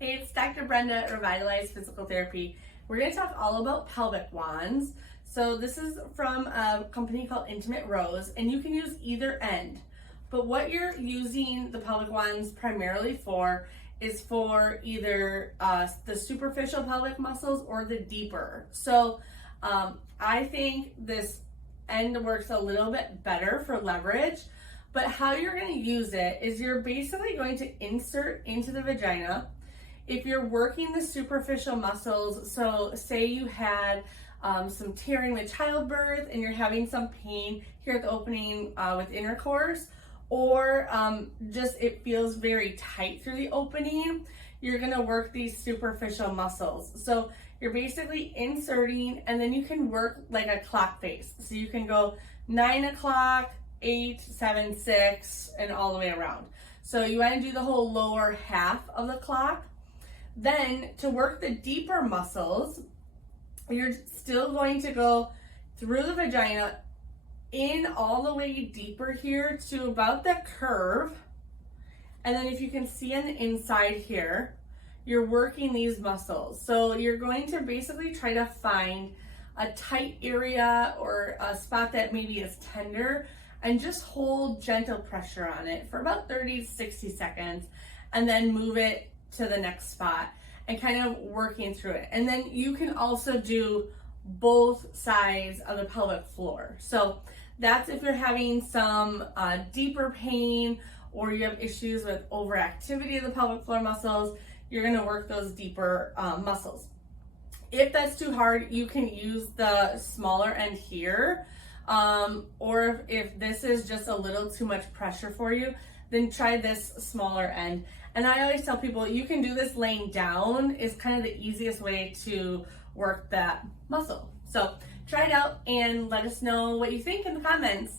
Hey, it's Dr. Brenda at Revitalize Physical Therapy. We're going to talk all about pelvic wands. So this is from a company called Intimate Rose, and you can use either end. But what you're using the pelvic wands primarily for is for either the superficial pelvic muscles or the deeper. So I think this end works a little bit better for leverage. But how you're going to use it is you're basically going to insert into the vagina. If you're working the superficial muscles, so say you had some tearing with childbirth and you're having some pain here at the opening with intercourse, or just it feels very tight through the opening, you're gonna work these superficial muscles. So you're basically inserting, and then you can work like a clock face. So you can go 9 o'clock, 8, 7, 6, and all the way around. So you want to do the whole lower half of the clock. Then to work the deeper muscles, you're still going to go through the vagina, in all the way deeper here to about the curve. And then if you can see on the inside here, you're working these muscles. So you're going to basically try to find a tight area or a spot that maybe is tender, and just hold gentle pressure on it for about 30 to 60 seconds, and then move it to the next spot and kind of working through it. And then you can also do both sides of the pelvic floor. So that's if you're having some deeper pain, or you have issues with overactivity of the pelvic floor muscles, you're gonna work those deeper muscles. If that's too hard, you can use the smaller end here. Or if this is just a little too much pressure for you, then try this smaller end. And I always tell people you can do this laying down is kind of the easiest way to work that muscle. So try it out and let us know what you think in the comments.